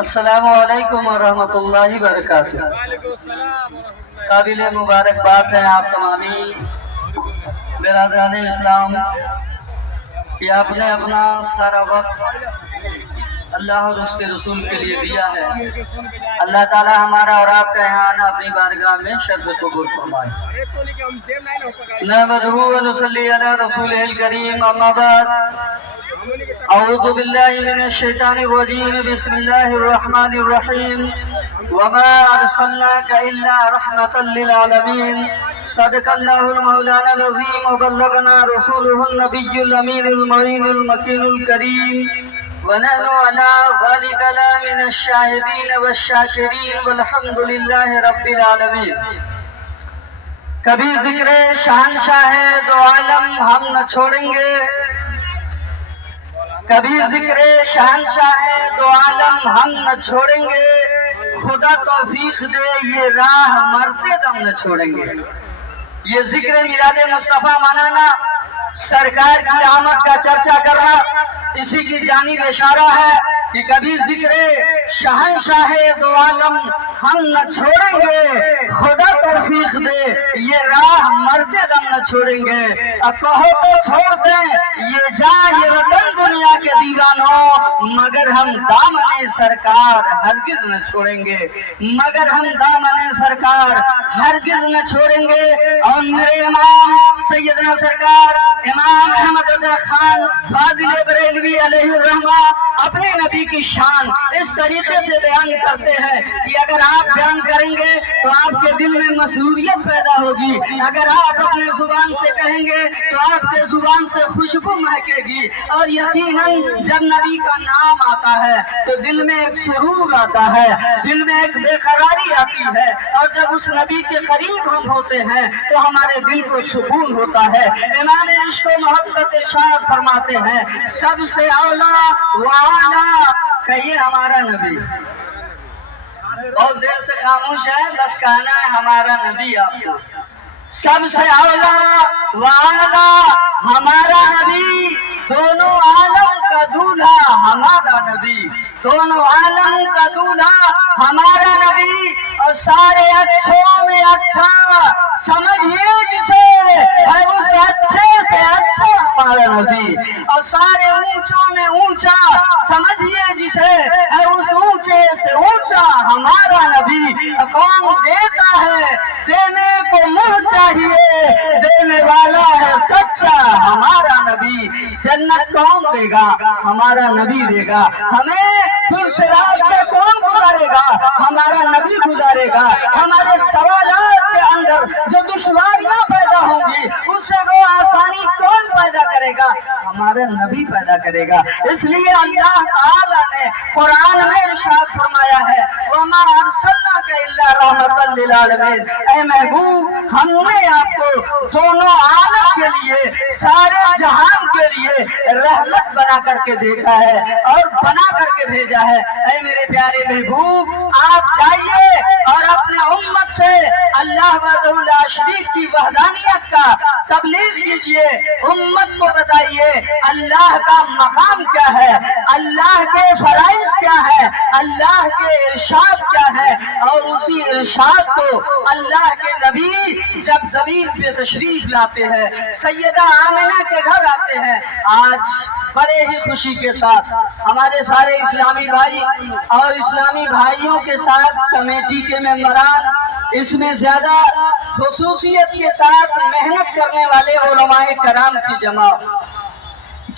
السلام علیکم ورحمۃ اللہ وبرکاتہ۔ قابل مبارکباد ہے آپ تمامی برادران اسلام کہ آپ نے اپنا سارا وقت اللہ اور اس کے رسول کے لیے دیا ہے۔ اللہ تعالی ہمارا اور آپ کا احاطہ اپنی بارگاہ میں شرف قبول فرمائے۔ نحمدہ و نصلی علی رسولہ الکریم، اما بعد، اعوذ باللہ من الشیطان الرجیم، بسم اللہ الرحمن الرحیم، وما ارسلناک الا رحمتا للعالمین، صدق اللہ المولانا العظیم، وبلغنا رسولہ النبی الامین المعین المکین الکریم، ونحن على ذلك لمن الشاہدین والشاکرین، والحمد للہ رب العالمین۔ کبھی ذکر شہنشاہ دو عالم ہم نہ چھوڑیں گے، کبھی ذکر شہنشاہ دو عالم ہم نہ چھوڑیں گے، خدا توفیق دے یہ راہ مرتے دم نہ چھوڑیں گے۔ یہ ذکر میلاد مصطفیٰ منانا، سرکار کی آمد کا چرچا کرنا، اسی کی جانب اشارہ ہے کہ کبھی ذکر شہنشاہ دو عالم ہم نہ چھوڑیں گے، خدا توفیق دے یہ راہ مرتے دم نہ چھوڑیں گے۔ اب کہو تو چھوڑ دیں یہ جان یہ وطن دنیا کے دیوانوں، مگر ہم دامن سرکار ہرگز نہ چھوڑیں گے، مگر ہم دامن سرکار ہرگز نہ چھوڑیں گے۔ اور میرے امام سیدنا سرکار امام احمد رضا خان فاضل بریلوی علیہ الرحمہ اپنے نبی کی شان اس طریقے سے بیان کرتے ہیں کہ اگر آپ بیان کریں گے تو آپ کے دل میں مسروریت پیدا ہوگی، اگر آپ اپنے زبان سے کہیں گے تو آپ کے زبان سے خوشبو مہکے گی، اور یقیناً جب نبی کا نام آتا ہے تو دل میں ایک سرور آتا ہے، دل میں ایک بے قراری آتی ہے، اور جب اس نبی کے قریب ہم ہوتے ہیں تو ہمارے دل کو سکون ہوتا ہے۔ امام عشق و محبت ارشاد فرماتے ہیں، سب سے اولا وعلا کہیے ہمارا نبی۔ بہت دیر سے خاموش ہے، بس کہنا ہے ہمارا نبی آپ کو۔ سب سے اولا وعلا ہمارا نبی، دونوں عالم کا دولہا ہمارا نبی، دونوں عالم کا دولہا ہمارا نبی، اور سارے اچھوں میں اچھا سمجھیے جسے ہے اس اچھے سے اچھا ہمارا نبی، اور سارے اونچوں میں اونچا سمجھیے جسے ہے اس اونچے سے اونچا ہمارا نبی۔ کون دیتا ہے دینے کو منہ چاہیے، دینے والا ہے سچا ہمارا نبی۔ جنت کون دے گا؟ ہمارا نبی دے گا۔ ہمیں پھر صراط سے کون گزارے گا؟ ہمارا نبی گزارے گا۔ ہمارے سوالات کے اندر جو دشواریاں پیدا ہوں گی اس سے وہ آسانی کون پیدا کرے گا؟ ہمارا نبی پیدا کرے گا۔ اس لیے اللہ تعالیٰ نے قرآن میں ارشاد فرمایا ہے، وَمَا أَرْسَلْنَاكَ إِلَّا رَحْمَةً لِّلْعَالَمِينَ، اے محبوب ہم نے آپ کو دونوں عالم کے لیے، سارے جہان کے لیے رحمت بنا کر کے بھیجا ہے اور بنا کر کے بھیجا ہے۔ اے میرے پیارے محبوب، آپ جائیے اور اپنے امت سے اللہ وحدہ لا شریک کی وحدانیت کا تبلیغ کیجئے، امت کو بتائیے اللہ کا مقام کیا ہے، اللہ کے فرائض کیا ہے، اللہ کے ارشاد کیا ہے، اور اسی ارشاد کو اللہ کے نبی جب زمین پہ تشریف لاتے ہیں، سیدہ آمنہ کے گھر آتے ہیں، آج بڑے ہی خوشی کے ساتھ ہمارے سارے اسلامی بھائی اور اسلامی بھائیوں کے ساتھ کمیٹی کے ممبران، اس میں زیادہ خصوصیت کے ساتھ محنت کرنے والے علماء کرام کی جماعت،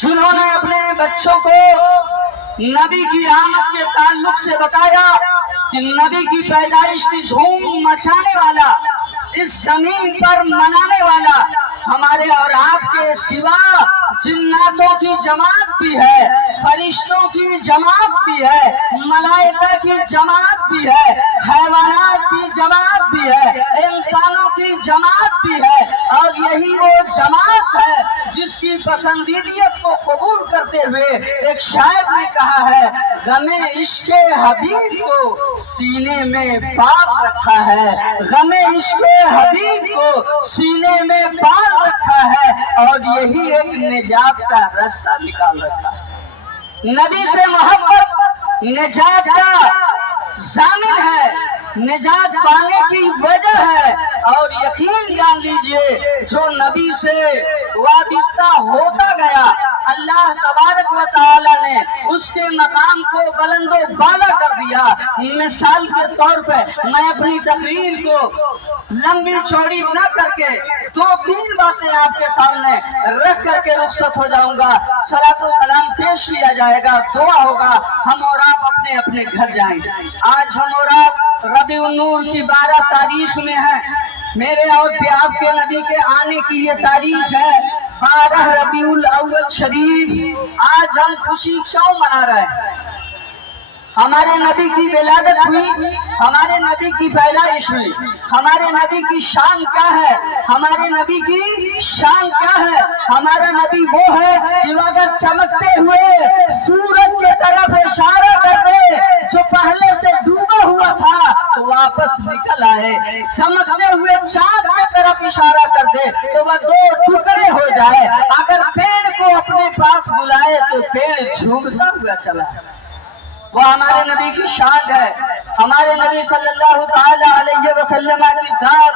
جنہوں نے اپنے بچوں کو نبی کی آمد کے تعلق سے بتایا کہ نبی کی پیدائش کی دھوم مچانے والا، اس زمین پر منانے والا ہمارے اور آپ کے سوا جناتوں کی جماعت بھی ہے، فرشتوں کی جماعت بھی ہے، ملائکہ کی جماعت بھی ہے، حیوانات کی جماعت بھی ہے، انسانوں کی جماعت بھی ہے، اور یہی وہ جماعت ہے جس کی پسندیدیت کو قبول کرتے ہوئے ایک شاعر نے کہا ہے، غم عشق حبیب کو سینے میں پال رکھا ہے، غم عشق حبیب کو سینے میں پال رکھا ہے، اور یہی ایک نجات کا راستہ نکال رکھا ہے۔ نبی سے محبت نجات کا ضامن ہے، نجات پانے کی وجہ ہے۔ اور یقین جان لیجئے جو نبی سے وابستہ ہوتا گیا اللہ تبارک و تعالی نے اس کے مقام کو بلند و بالا کر دیا۔ مثال کے طور پہ میں اپنی تقریر کو لمبی چوڑی نہ کر کے دو تین باتیں آپ کے سامنے رکھ کر کے رخصت ہو جاؤں گا۔ صلاۃ و سلام پیش کیا جائے گا، دعا ہوگا، ہم اور آپ اپنے اپنے گھر جائیں۔ آج ہم اور آپ ربیع النور کی 12 تاریخ میں ہیں۔ میرے اور آپ کے نبی کے آنے کی یہ تاریخ ہے 12 ربیع الاول شریف۔ آج ہم خوشی کیوں منا رہے ہیں؟ ہمارے نبی کی ولادت ہوئی، ہمارے نبی کی پیدائش ہوئی۔ ہمارے نبی کی شان کیا ہے؟ ہمارے نبی کی شان کیا ہے؟ ہمارا نبی وہ ہے کہ اگر چمکتے ہوئے سورج کے طرف اشارہ کر دے جو پہلے سے ڈوبا ہوا تھا تو واپس نکل آئے، چمکتے ہوئے چاند کی طرف اشارہ کر دے تو وہ 2 ٹکڑے ہو جائے، اگر پیڑ کو اپنے پاس بلائے تو پیڑ جھومتا ہوا چلا۔ وہ ہمارے نبی کی شان ہے۔ ہمارے نبی صلی اللہ تعالی علیہ وسلم کی ذات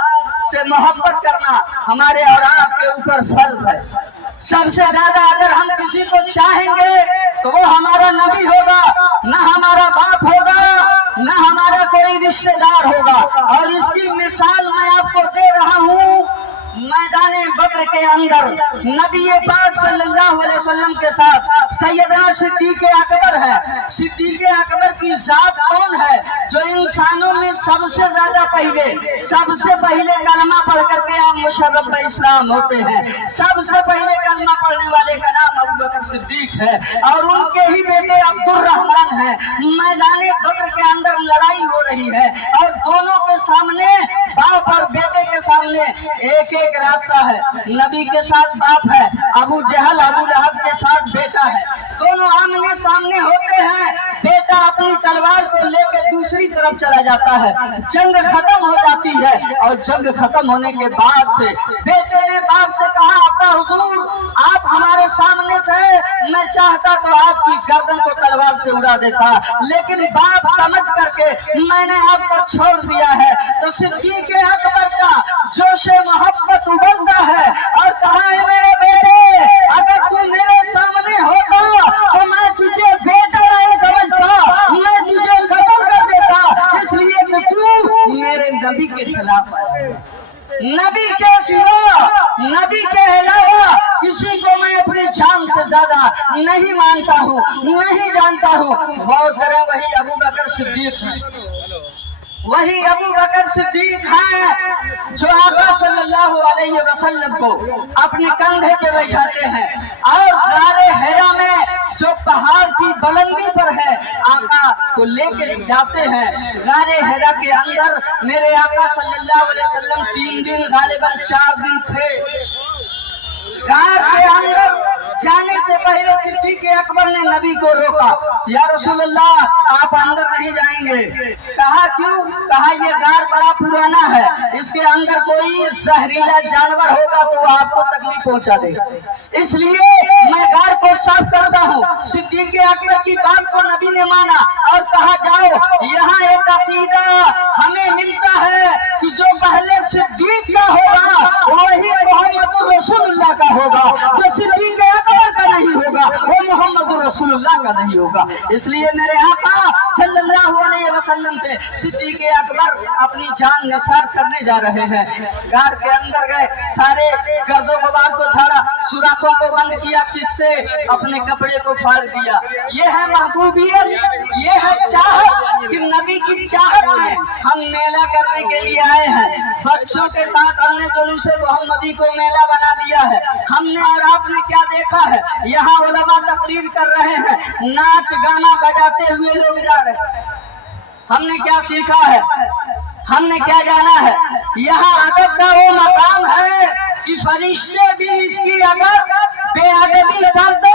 سے محبت کرنا ہمارے اور آپ کے اوپر فرض ہے۔ سب سے زیادہ اگر ہم کسی کو چاہیں گے تو وہ ہمارا نبی ہوگا، نہ ہمارا باپ ہوگا، نہ ہمارا کوئی رشتہ دار ہوگا۔ اور اس کی مثال میں آپ کو دے رہا ہوں میدان بدر کے اندر نبی پاک صلی اللہ علیہ وسلم کے ساتھ سیدنا صدیق اکبر ہے۔ صدیق اکبر کی ذات کون ہے؟ جو انسانوں میں سب سے زیادہ پہلے کلمہ پڑھ کر کے آپ مشرف اسلام ہوتے ہیں۔ سب سے پہلے کلمہ پڑھنے والے کا نام ابوبکر صدیق ہے اور ان کے ہی بیٹے عبد الرحمن ہیں۔ میدان بدر کے اندر لڑائی ہو رہی ہے اور دونوں کے سامنے باپ اور بیٹے کے سامنے ایک راستہ ہے۔ نبی کے ساتھ باپ ہے، ابو جہل ابو لہب کے ساتھ بیٹا ہے، دونوں آمنے سامنے ہوتے ہیں۔ بیٹا اپنی تلوار کو لے کے دوسری طرف چلا جاتا ہے، جنگ ختم ہو جاتی ہے اور جنگ ختم ہونے کے بعد سے بیٹے نے باپ سے کہا ابا حضور آپ ہمارے سامنے تھے، میں چاہتا تو آپ کی گردن کو تلوار سے اڑا دیتا، لیکن باپ سمجھ کر کے میں نے آپ کو چھوڑ دیا ہے۔ تو صدیق اکبر کا جوش محبت ابلتا ہے اور کہا ہے میرے بیٹے اگر تم میرے سامنے ہوتا تو میں تجھے بیٹا نہیں سمجھتا، میں تجھے قتل کر دیتا، اس لیے کہ تو میرے نبی کے خلاف آیا۔ نبی کے سوا، نبی کے علاوہ کسی کو میں اپنی جان سے زیادہ نہیں مانتا ہوں، نہیں جانتا ہوں۔ غور کریں وہی ابوبکر صدیق ہے، وہی ابوبکر صدیق ہیں جو آقا صلی اللہ علیہ وسلم کو اپنے کندھے پہ بیٹھاتے ہیں اور غار حرا میں جو پہاڑ کی بلندی پر ہے آقا کو لے کے جاتے ہیں۔ غار حرا کے اندر میرے آقا صلی اللہ علیہ وسلم 3 دن غالباً 4 دن تھے۔ غار کے اندر جانے سے پہلے صدیق اکبر نے نبی کو روکا، یا رسول اللہ آپ اندر نہیں جائیں گے۔ کہا کیوں؟ کہا یہ غار بڑا پرانا ہے، اس کے اندر کوئی زہریلا جانور ہوگا تو وہ آپ کو تکلیف پہنچا دے گا، اس لیے میں غار کو صاف کرتا ہوں۔ صدیق اکبر کی بات کو نبی نے مانا اور کہا جاؤ یہاں ایک عقیدہ ہمیں ملتا ہے کہ جو پہلے صدیق کا ہوگا وہی محمد رسول اللہ کا ہوگا، جو صدیق اکبر کا نہیں ہوگا وہ محمد رسول اللہ کا نہیں ہوگا۔ اس لیے میرے آقا صلی اللہ علیہ وسلم کے صدیق اکبر اپنی جان نثار کرنے جا رہے ہیں۔ غار کے اندر گئے، سارے گرد و غبار کو جھاڑا، سوراخوں کو بند کیا، کس سے؟ اپنے کپڑے کو پھاڑ دیا۔ یہ ہے محبوبیت، یہ ہے چاہت کہ نبی کی چاہت میں ہم میلہ کرنے کے لیے آئے ہیں۔ بچوں کے ساتھ ہم نے جلوس محمدی کو میلہ بنا دیا ہے۔ ہم نے اور آپ نے کیا دیکھا ہے؟ یہاں علماء تقریر کر رہے ہیں، ناچ گانا بجاتے ہوئے لوگ جا رہے ہیں۔ ہم نے کیا سیکھا ہے؟ ہم نے کیا جانا ہے؟ یہاں ادب کا وہ مقام ہے کہ فرشتے بھی اس کی اگر بے ادبی کر دے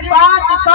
500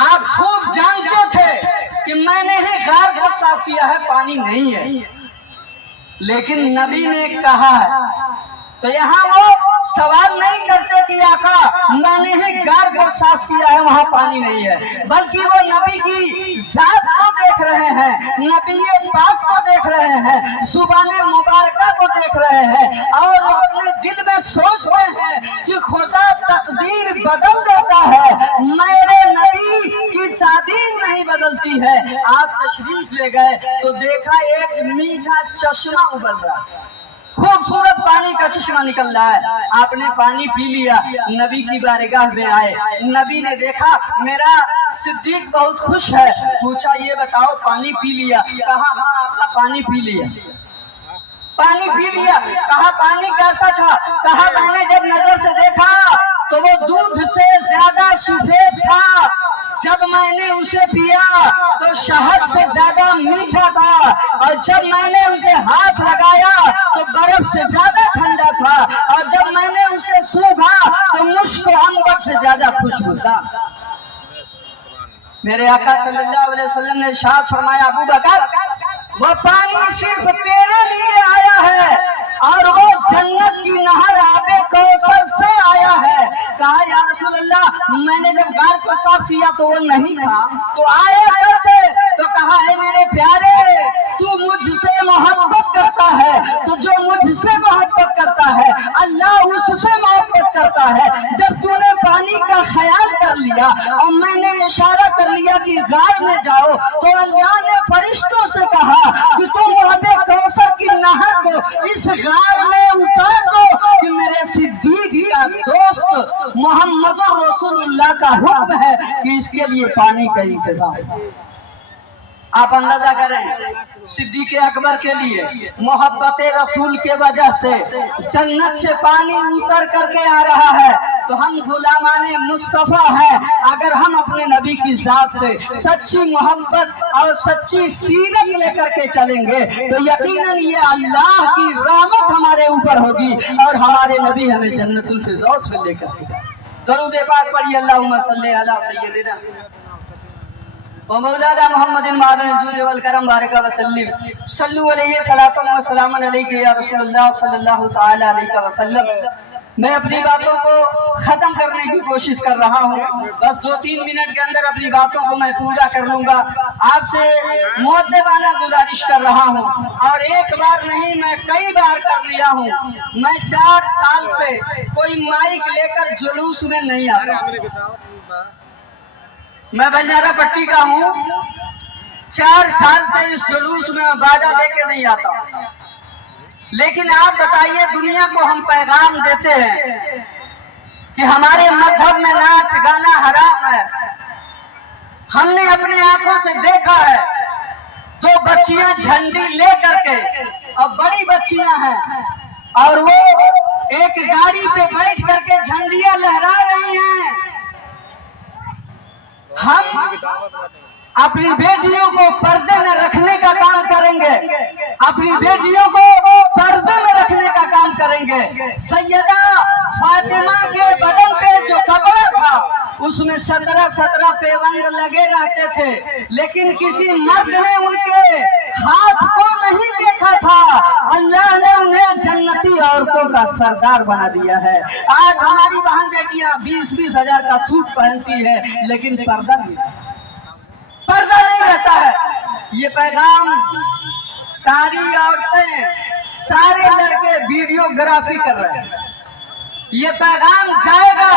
آپ خوب جانتے تھے کہ میں نے ہی غار کو صاف کیا ہے، پانی نہیں ہے، لیکن نبی نے کہا ہے تو یہاں وہ سوال نہیں کرتے کہ آقا میں نے ہی غار کو صاف کیا ہے وہاں پانی نہیں ہے، بلکہ وہ نبی کی ذات کو دیکھ رہے ہیں، نبی پاک کو دیکھ رہے ہیں، زبان مبارکہ کو دیکھ رہے ہیں، اور وہ اپنے دل میں سوچتے ہیں کہ خدا تقدیر بدل دیتا ہے، میرے نبی کی تعبیر نہیں بدلتی ہے۔ آپ تشریف لے گئے تو دیکھا ایک میٹھا چشمہ ابل رہا ہے، خوبصورت پانی کا چشمہ نکل رہا ہے، آپ نے پانی پی لیا، نبی کی بارگاہ میں آئے، نبی نے دیکھا میرا صدیق بہت خوش ہے، پوچھا یہ بتاؤ پانی پی لیا؟ کہا ہاں آقا پانی پی لیا۔ پانی پی لیا؟ کہا پانی کیسا تھا؟ کہا میں نے جب نظر سے دیکھا تو وہ دودھ سے زیادہ سفید تھا، جب میں نے اسے پیا تو شہد سے زیادہ میٹھا تھا، اور جب میں نے اسے ہاتھ لگایا تو برف سے زیادہ ٹھنڈا تھا، اور جب میں نے اسے سونگھا تو مشک و عنبر سے زیادہ خوشبو تھا۔ میرے آقا صلی اللہ علیہ وسلم نے ارشاد فرمایا ابو بکر وہ پانی صرف تیرے لیے آیا ہے، اور وہ جنت کی نہر آب کوثر سے آیا ہے۔ کہا یا رسول اللہ میں نے جب غار کو صاف کیا تو وہ نہیں تھا، تو آیا کیسے؟ تو کہا اے میرے پیارے تو مجھ سے محبت کرتا ہے، تو جو مجھ سے محبت کرتا ہے اللہ اس سے محبت کرتا ہے۔ جب تو نے پانی کا خیال کر لیا اور میں نے اشارہ کر لیا کہ غار میں جاؤ، تو اللہ نے فرشتوں سے کہا کہ تم آب کوثر کی نہر کو اس غار میں اتار دو، کہ میرے صدیق کا دوست محمد رسول اللہ کا حکم ہے کہ اس کے لیے پانی کا انتظام۔ آپ اندازہ کریں صدیق اکبر کے لیے محبت رسول کے وجہ سے جنت سے پانی اتر کر کے آ رہا ہے، تو ہم غلامان مصطفیٰ ہیں، اگر ہم اپنے نبی کی ذات سے سچی محبت اور سچی سیرت لے کر کے چلیں گے تو یقیناً یہ اللہ کی رحمت ہمارے اوپر ہوگی، اور ہمارے نبی ہمیں جنت الفردوس میں لے کر کے۔ درود پاک پڑھیے اللہم صلی علی سیدنا ومولانا محمد معدن الجود والکرم بارک وسلم صلو علیہ صلاۃ و سلام علیک یا رسول اللہ صلی اللہ تعالی علیہ وسلم۔ میں اپنی باتوں کو ختم کرنے کی کوشش کر رہا ہوں، بس 2-3 منٹ کے اندر اپنی باتوں کو میں پورا کر لوں گا۔ آپ سے مؤدبانہ گزارش کر رہا ہوں، اور ایک بار نہیں میں کئی بار کر لیا ہوں، میں 4 سال سے کوئی مائک لے کر جلوس میں نہیں آتا۔ میں بنجارہ پٹی کا ہوں، 4 سال سے اس جلوس میں باجا لے کے نہیں آتا، لیکن آپ بتائیے دنیا کو ہم پیغام دیتے ہیں کہ ہمارے مذہب میں ناچ گانا حرام ہے۔ ہم نے اپنے آنکھوں سے دیکھا ہے 2 بچیاں جھنڈی لے کر کے، اور بڑی بچیاں ہیں، اور وہ ایک گاڑی پہ بیٹھ کر کے جھنڈیاں لہرا رہی ہیں۔ ہم اپنی بیٹیوں کو پردے میں رکھنے کا کام کریں گے، اپنی بیٹیوں کو پردے میں رکھنے کا کام کریں گے۔ سیدہ فاطمہ کے بدن پہ جو کپڑا تھا اس میں 17 پیوند لگے رہتے تھے، لیکن کسی مرد نے ان کے ہاتھ کو نہیں دیکھا تھا۔ اللہ نے انہیں جنتی عورتوں کا سردار بنا دیا ہے۔ آج ہماری بہن بیٹیاں 20-20 ہزار کا سوٹ پہنتی ہے، لیکن پردہ نہیں رہتا ہے۔ یہ پیغام ساری عورتیں، سارے لڑکے ویڈیوگرافی کر رہے ہیں، یہ پیغام جائے گا